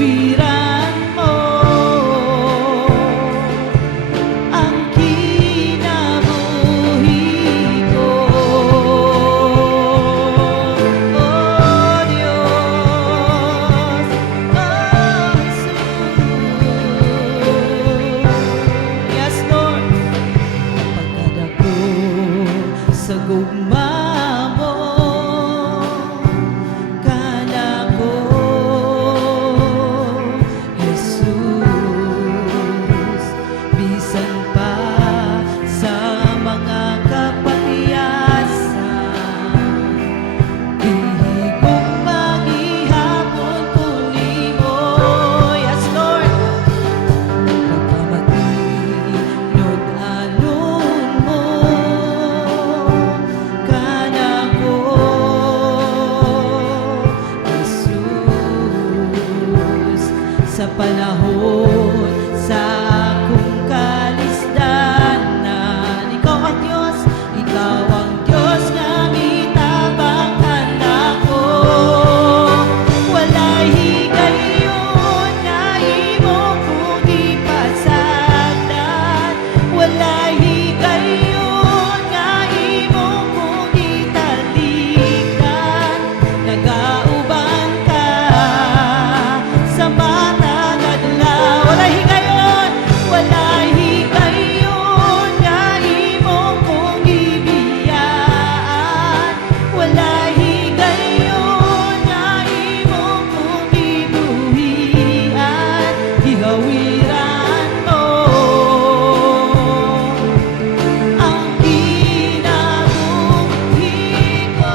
gihawiran mo ang kinabuhi ko. Oh Diyos, oh Jesus. Yes, Lord. Pagkadako sa gugma mo, kana ko, Jesus, bisan pa sa mga kapatiyasan, ihigong maghihapon kuni mo. Yes, Lord. Pagkamatinod anon mo, kana ko, Jesus, sa panahon sa akong kalisdanan. Ikaw ang Diyos nga gitabangan ako. Walay higayon nga imo kong ipasagdan. Walay higayon nga imo kong italikdan. Nagauban ka sa matag adlaw. Walay higayon nga imo kong ibiyaan. Walay higayon nga imo kong ibuhian. Gihawiran mo ang kinabuhi ko.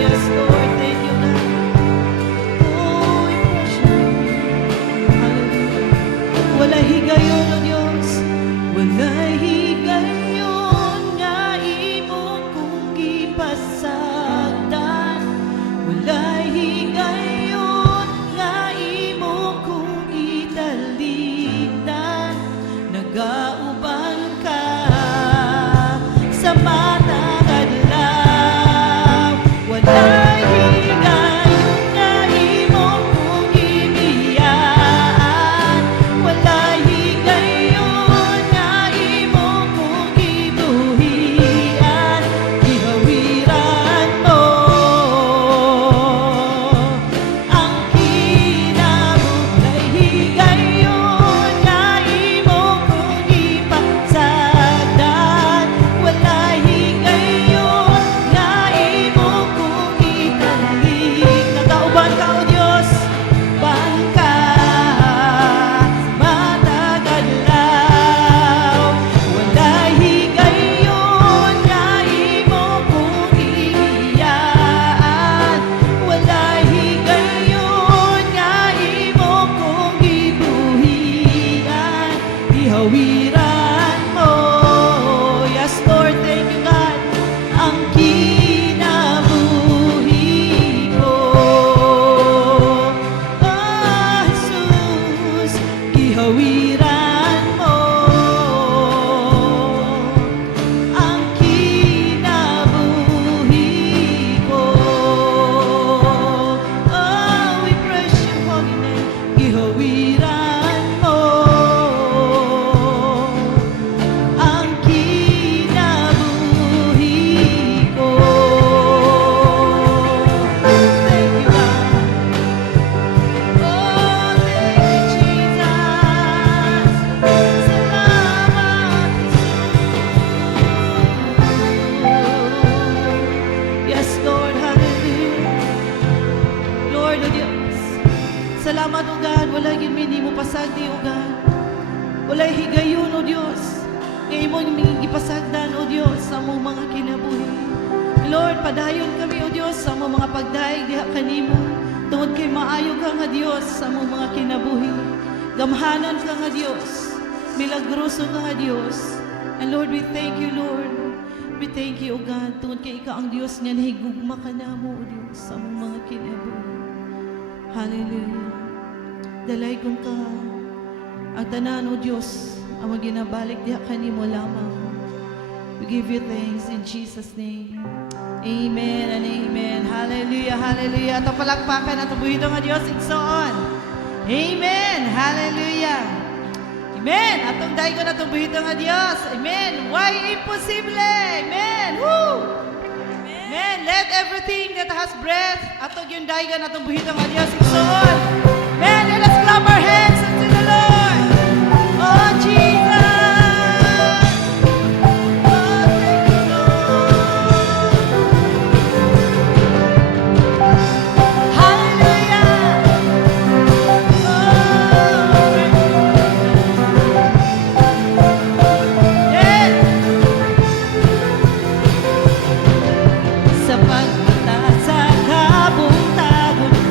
Yes, Lord, thank you, God. Oh, we bless you. Hallelujah. Walay higayon, O Diyos. Walay higayon nga imo kong ipasagdan. Walay higayon nga imo kong italikdan. Nagauban ka sa matag adlaw. Walay higayon nga imo kong ibiyaan. Walay higayon nga imo kong ibuhian. Gihawiran mo ang kinabuhi. Higayon nga imo kong ipasagdan. Walay higayon nga imo kong italik. Nagauban ka, O Diyos, bangka matag adlaw. Walay higayon nga imo kong ibiyaan. Walay higayon nga imo kong ibuhian. Ihawiran mo. Yes, Lord, thank you, God. Ang kinabuhi ko. Oh, Jesus, gihawiran mo ang kinabuhi ko. Oh, we praise your holy name. Gihawiran mo ang kinabuhi ko. Thank you, God. Oh, thank you, Jesus. Salamat, Jesus. Yes, Lord, hallelujah. Lord, O Diyos, salamat, O God. Wala yun, hindi mo pasagdi, O God. Walay higayon, O Diyos. Ngayon mo ipasagdan, O Diyos, sa mong mga kinabuhi. Lord, padayon kami, O Diyos, sa mong mga pagdaig diha kanimo. Tungod kay maayo ka nga Diyos sa mong mga kinabuhi. Gamhanan ka nga Diyos. Milagroso ka nga Diyos. And Lord, we thank you, Lord. We thank you, O God. Tungod kay ikaw ang Diyos nga nahigugma ka na mo, O Diyos, sa mong mga kinabuhi. Hallelujah. Dalay kong ka. Ang tanan o Diyos, ang maginabalik diha kanimo lamang. We give you thanks in Jesus' name. Amen and amen. Hallelujah, hallelujah. Ito palakpakan at buhito nga Diyos, igsoon. Amen, hallelujah. Amen. Atong dahi ko na itong buhito nga Diyos. Amen. Why imposible? Amen. Woo! Amen. Let everything that has breath, atong yung dahi ka na itong buhito nga Diyos, igsoon. Amen. Let us clap our hands unto the Lord. Oh, Jesus.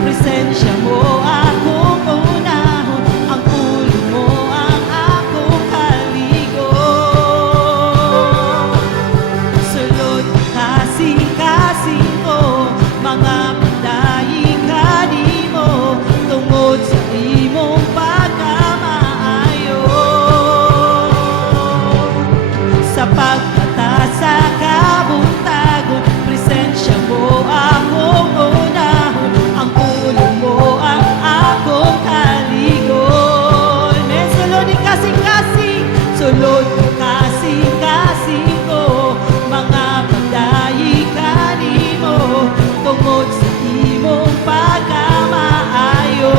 Presensya mo akong unahon, ang ulo mo ang akong kaligo. Sulod kasing-kasing ko, mga pagdaing kanimo, tungod sa imong pagkamaayo. Sa pagmata sa kabuntagon, presensya mo akong unahon, ang ulo mo ang akong kaligon. Amen. Sulod kasing-kasing ko, mga pagdayi kanimo, tungod sa imong pagkamaayo.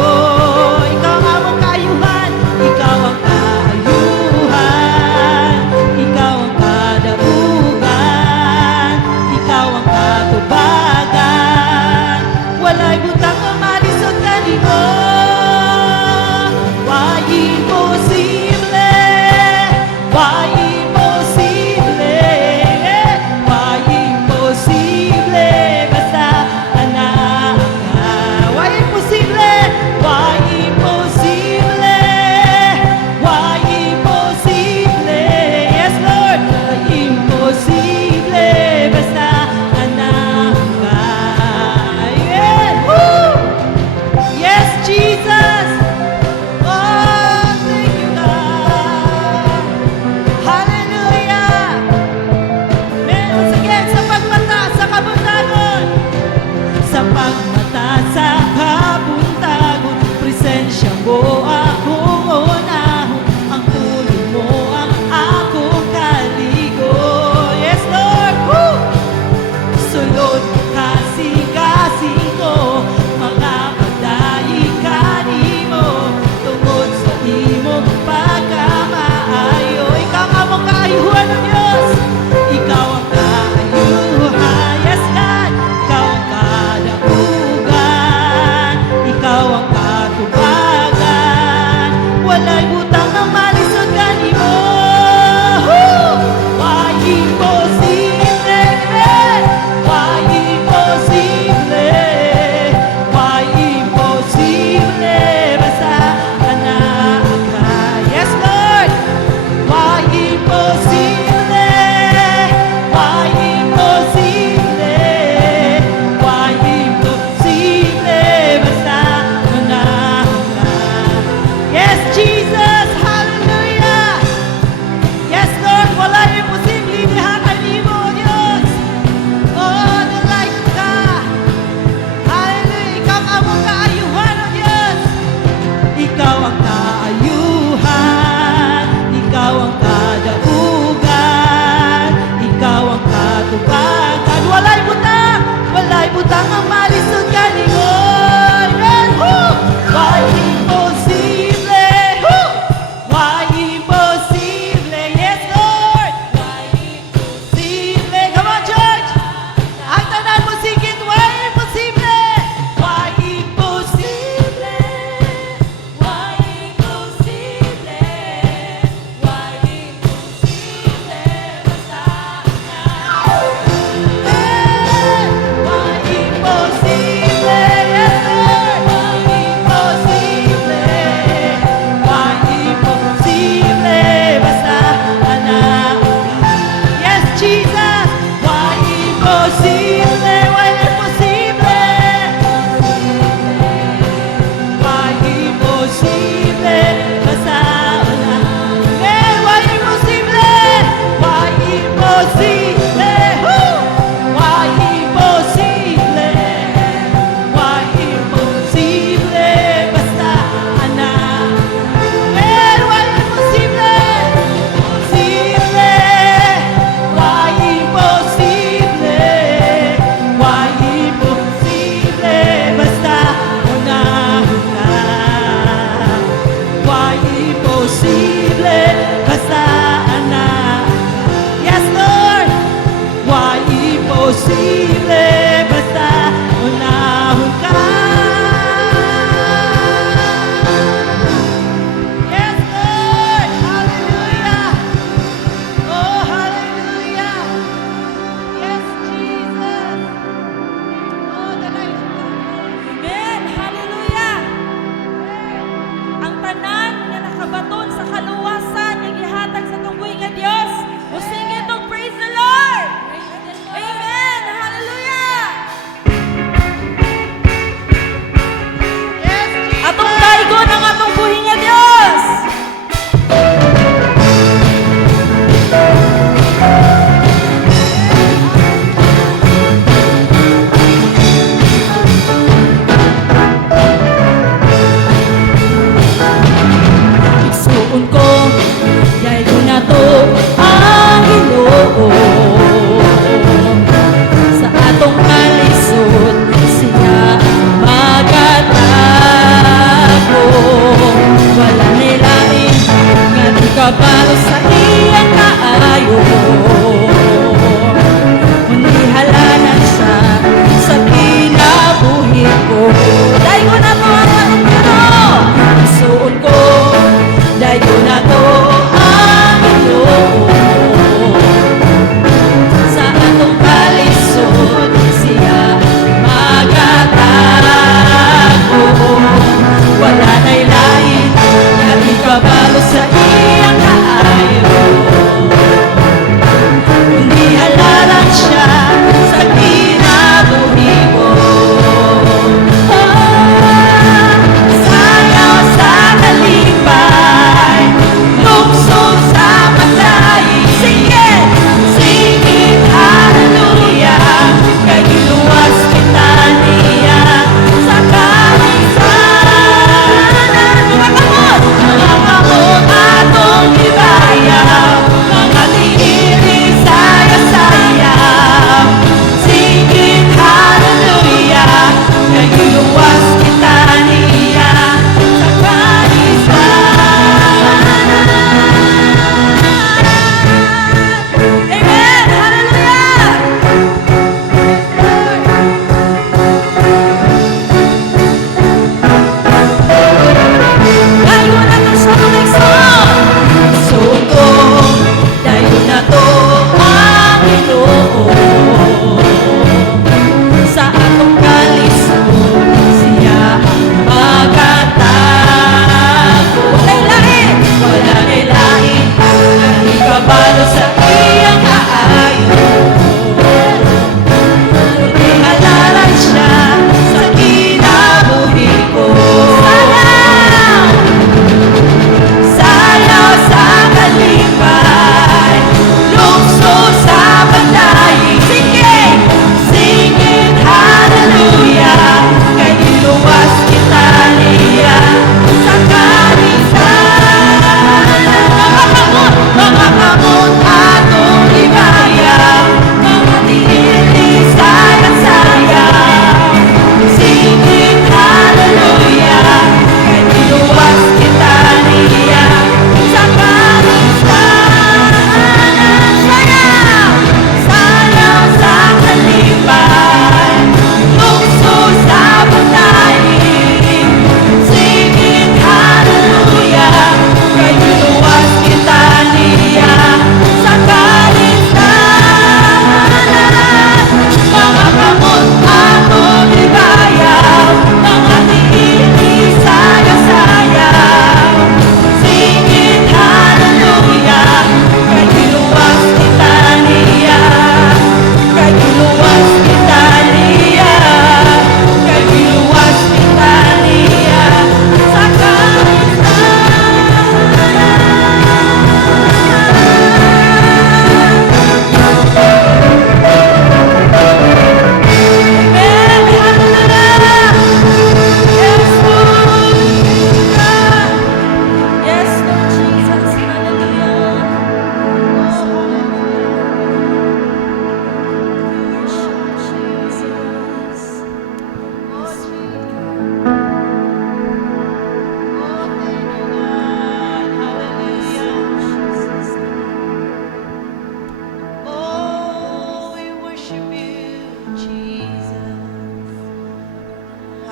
Ikaw ang among kaayuhan, ikaw ang kaayuhan, ikaw ang kadaugan, ikaw ang katubagan. Walay butang ang malisod kanimo. Why imposible? Why imposible? Why imposible? Basta anak ka. Why imposible? Why imposible? Why imposible? Yes, Lord. Why imposible? Basta anak ka. Yeah. Woo! Yes, Jesus. Oh, thank you, God. Hallelujah. Amen. Once again, sa pagmata sa kabuntagon. Sa pagmata sa kabuntagon, presensya mo akong unahon, ang ulo mo ang akong kaligo. Yes, Lord. Woo! Sulod kasing-kasing ko, mga pagdayi kanimo, tungod sa imong pagkamaayo. Ikaw ang among kaayuhan ng Diyos. Ikaw ang kaayuhan. Yes, God. Ikaw ang kadaugan.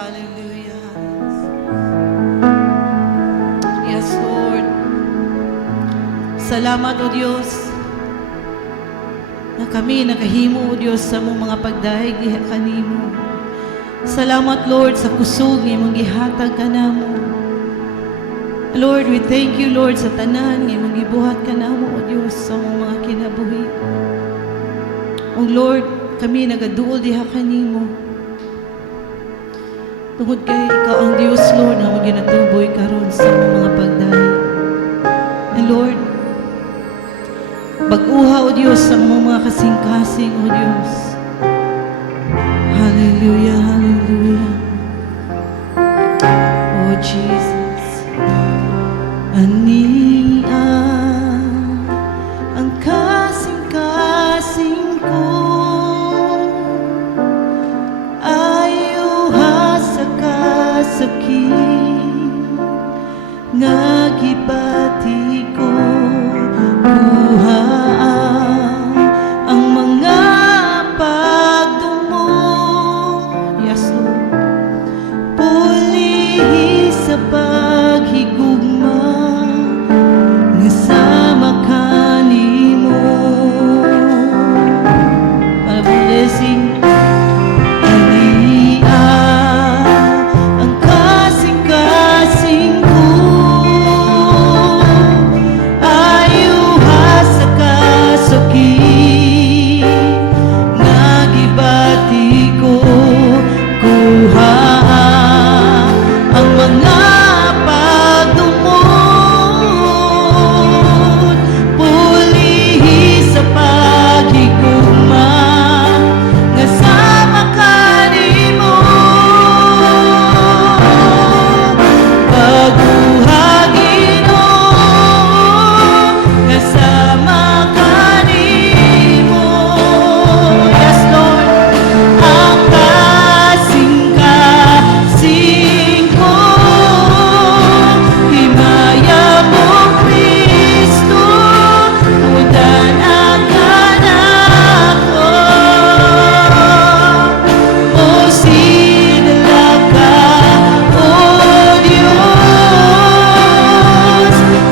Hallelujah. Yes, Lord. Salamat, O Diyos, na kami nakahimo, O Diyos, sa mong mga pagdaig diha kanimo. Salamat, Lord, sa kusog nga imong gihatag kanamo. Lord, we thank you, Lord, sa tanan nga imong gibuhat kanamo, O Diyos, sa mong mga kinabuhi. O Lord, kami nagaduol diha kanimo. Tungod kay ikaw ang Diyos, Lord, na mo ginatuboy karon sa mong mga pagdaig. And Lord, bag-uha, O Diyos, sa mga kasing-kasing, O Diyos. Hallelujah, hallelujah. Oh Jesus, ania ang kasing-kasing ko, ayuha sa kasakit nga gibati ko, buha ang mga pagdumog. Yes, Lord. Pulihi sa paghigugma nga sama kanimo. Para blessing. Ania ang kasing-kasing ko, ayuha sa kasakit nga gibati ko, kuha ang mga pagdumog, pulihi sa paghigugma nga sama kanimo. Pagbuha, Ginoo, nga sama kanimo. Yes, Lord. Ang kasing-kasing ko, himaya mo, Kristo, mudanakan ako. O sinala ka, O Diyos,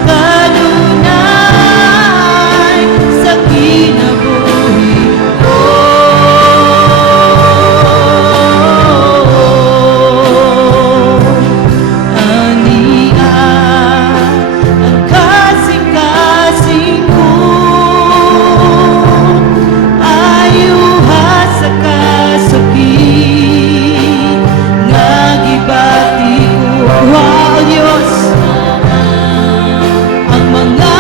kanunay sa kinabuhi ko. Ania ang kasing-kasing ko, ayuha sa kasakit nga gibati ko. Wow, Diyos, ang mga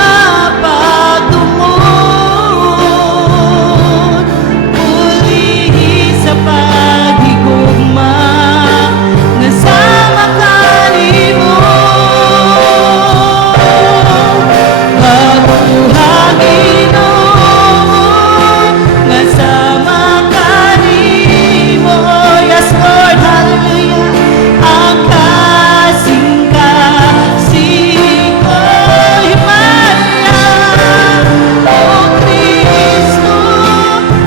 pagdumog, pulihi sa paghigugma nga sama kanimo. Pagbuha, Ginoo, nga sama kanimo. Yes, Lord, hallelujah. Ang kasing-kasing ko, himaya, O Kristo,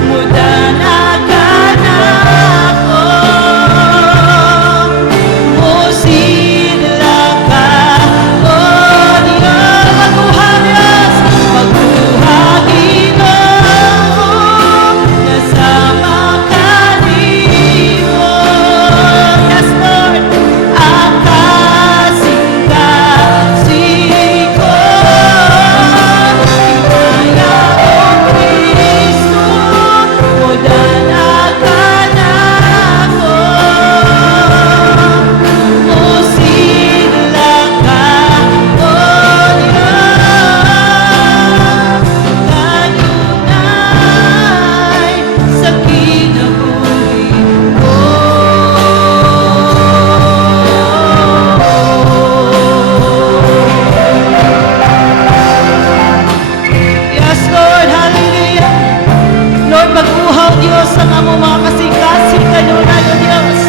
mudanakan ako. O sinala ka, O Diyos, pagbuha, Diyos, pagbuha, Ginoo, nga sama kanimo. Yes, Lord, ang kasing-kasing ko, himaya, O Kristo, mudanakan ako. O sinala ka, O Diyos, kanunay sa kinabuhi ko. Yes, Lord, hallelujah. Lord, mag-uhaw, Diyos, ang among mga kasing-kasing kanunay, O Diyos.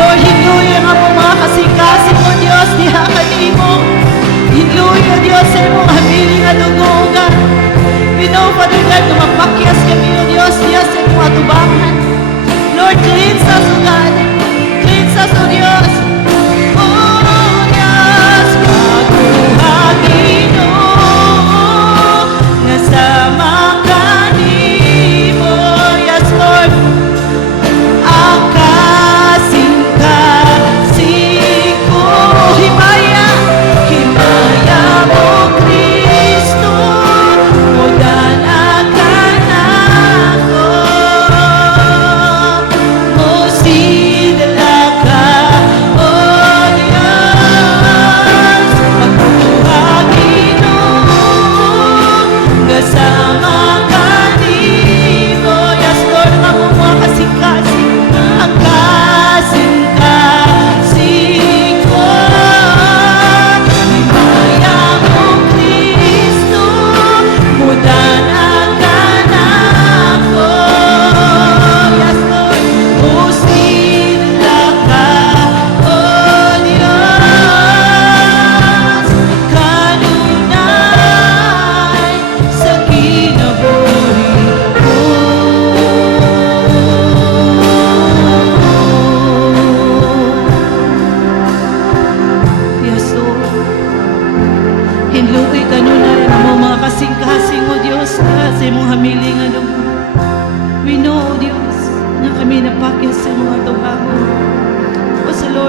Lord, hinluy ang among mga kasing-kasing, O Diyos, diha kanimo. Hinluy, O Diyos, sa imong habiling nga dugo, O God. We know, Father God, na mapakyas kami, O Diyos, diha sa imong atubangan. Lord, cleanse us, O God. Cleanse us, O Diyos.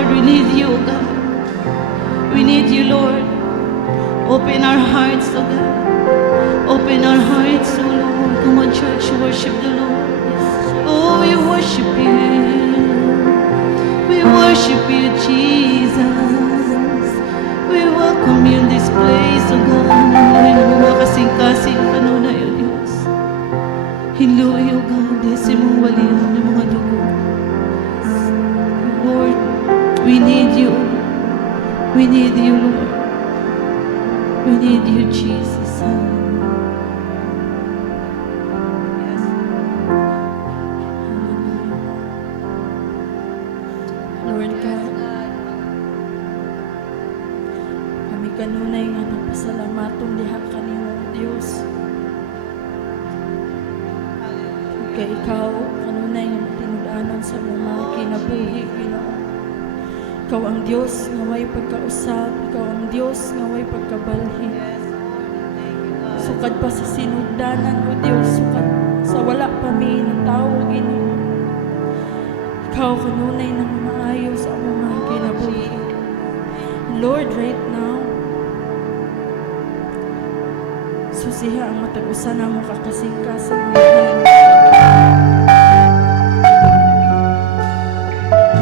Lord, we need you, O God. We need you, Lord. Open our hearts, O God. Open our hearts, O Lord. Come on, church, worship the Lord. Oh, we worship you. We worship you, Jesus. We welcome you in this place, O God. Hallelujah. Namuha kasing-kasing kanunay, O Diyos. Hallelujah, O God. Desi mong walihan ng mga dugo. Lord, we need you. We need you, Lord. We need you, Jesus. Lord God, kami kanunay nga nagpasalamatong diha kanimo, Dios. Kay ikaw kanunay nga tinud-anon sa mga kinabuhi, Ginoo. Ikaw ang Dios nga way pagkausab, ikaw ang Dios nga way pagkabalhi. Sukad pa sa sinugdanan, O Dios, sukad sa wala pa mi na tawo, Ginoo. Ikaw kanunay nang maayo sa among mga kinabuhi. Lord, right now, susiha ang matag-usa na mo kakasing-kasing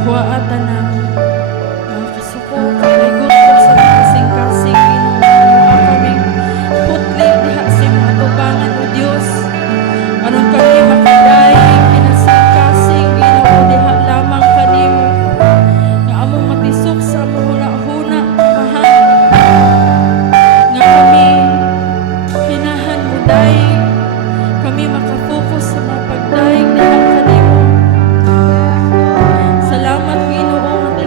kuwaatan na mga kasuko, kaligot ko sa kasing-kasing Ginoo, kami putli diha sa mga tubangan, O Dios. Aron kami makadaig kinasing-kasing Ginoo, diha lamang kanimo nga among matisok sa among huna-huna mahal nga kami hinahan mo daig, kami makafokus sa mga pagdaig diha kanimo. Salamat Ginoo nga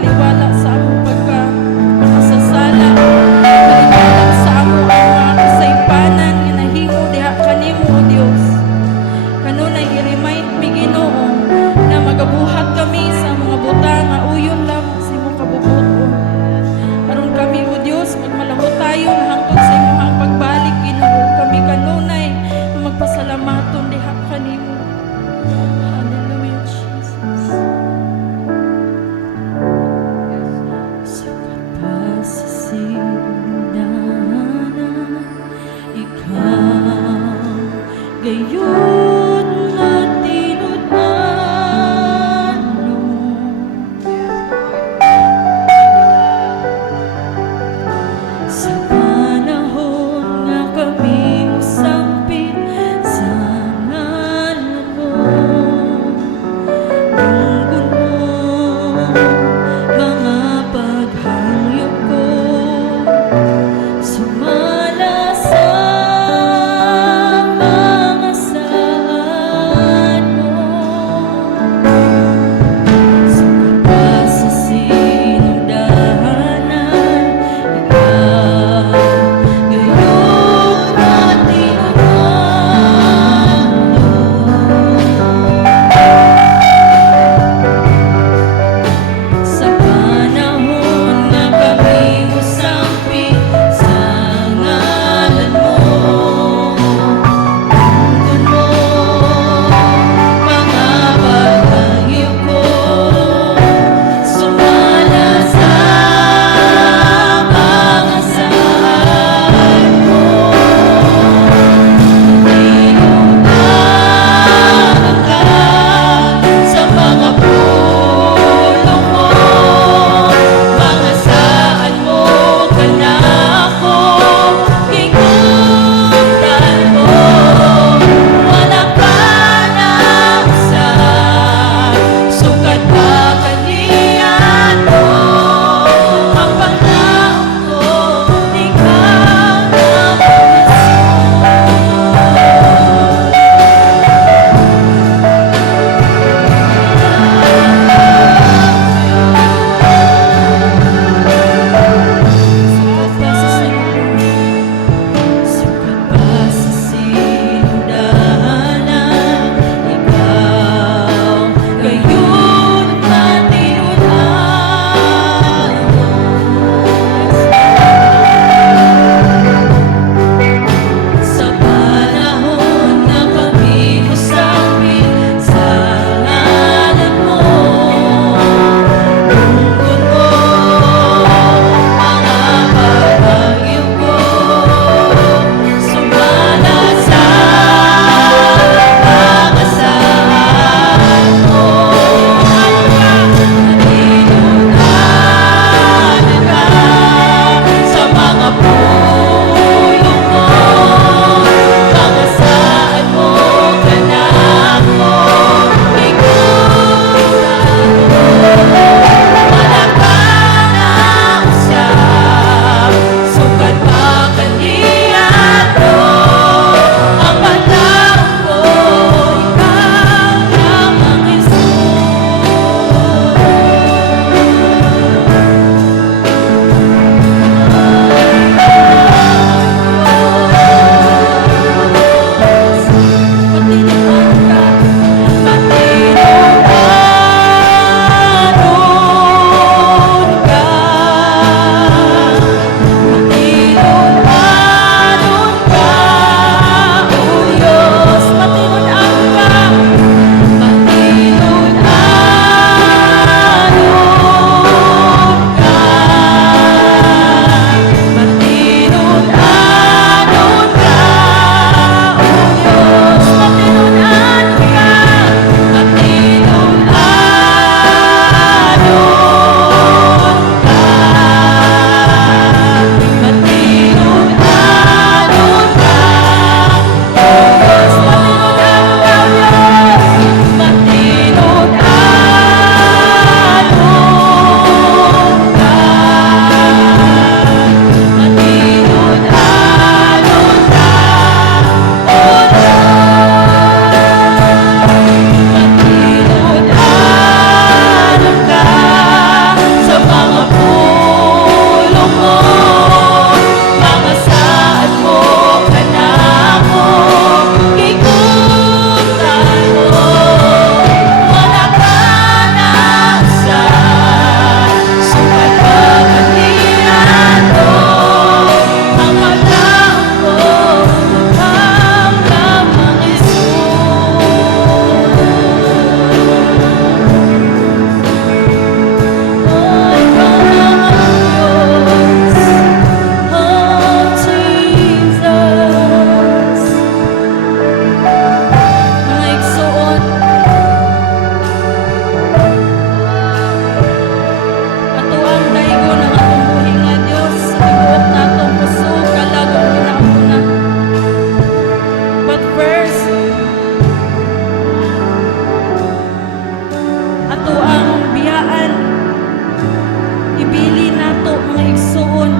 nato mga igsuon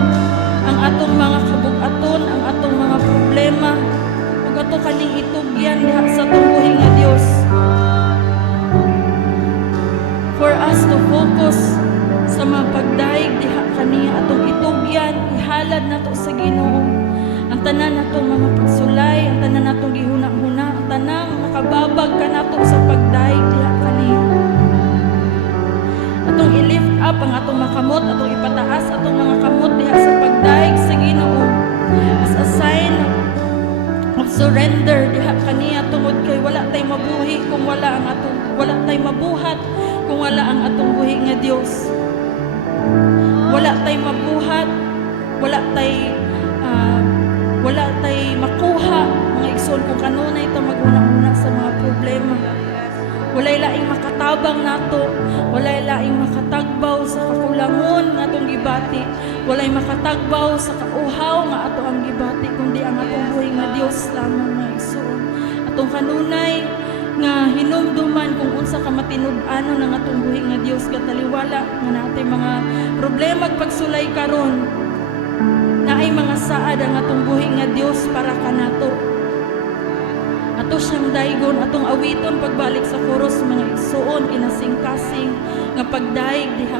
ang atong mga kabugaton, ang atong mga problema, ug ato kaning itugyan diha sa atong buhi nga Dios. For us to focus sa mga pagdaig diha kaniya atong itugyan, ihalad nato sa Ginoo ang tanan natong mga pagsulay, ang tanan natong gihuna-huna, ang tanang nakababag ka nato sa pagdaig diha kaniya. Atong i-lift up ang atong mga kamot, atong ipataas atong mga kamot diha sa pagdaig sa Ginoo as a sign of surrender diha kaniya, tungod kay wala tay mabuhi kung wala tay mabuhat kung wala ang atong buhi nga Dios. Wala tay mabuhat, wala tay makuha mga igsoon kung kanunay ta maghuna-huna sa mga problema. Walay laing makatabang nato, walay laing makatagbaw sa kakulangon nga atong gibati, walay makatagbaw sa kauhaw nga ato ang gibati, kundi ang atong buhi nga Dios lamang mga igsoon. Atong kanunay nga hinumduman kung unsa ka matinud-anon ang atong buhi nga Dios, kataliwala nga natay mga problema ug pagsulay karon, naay mga saad ang atong buhi nga Dios para kanato. Ato siyang daygon, atong awiton pagbalik sa chorus mga igsuon, kinasing-kasing nga pagdaig diha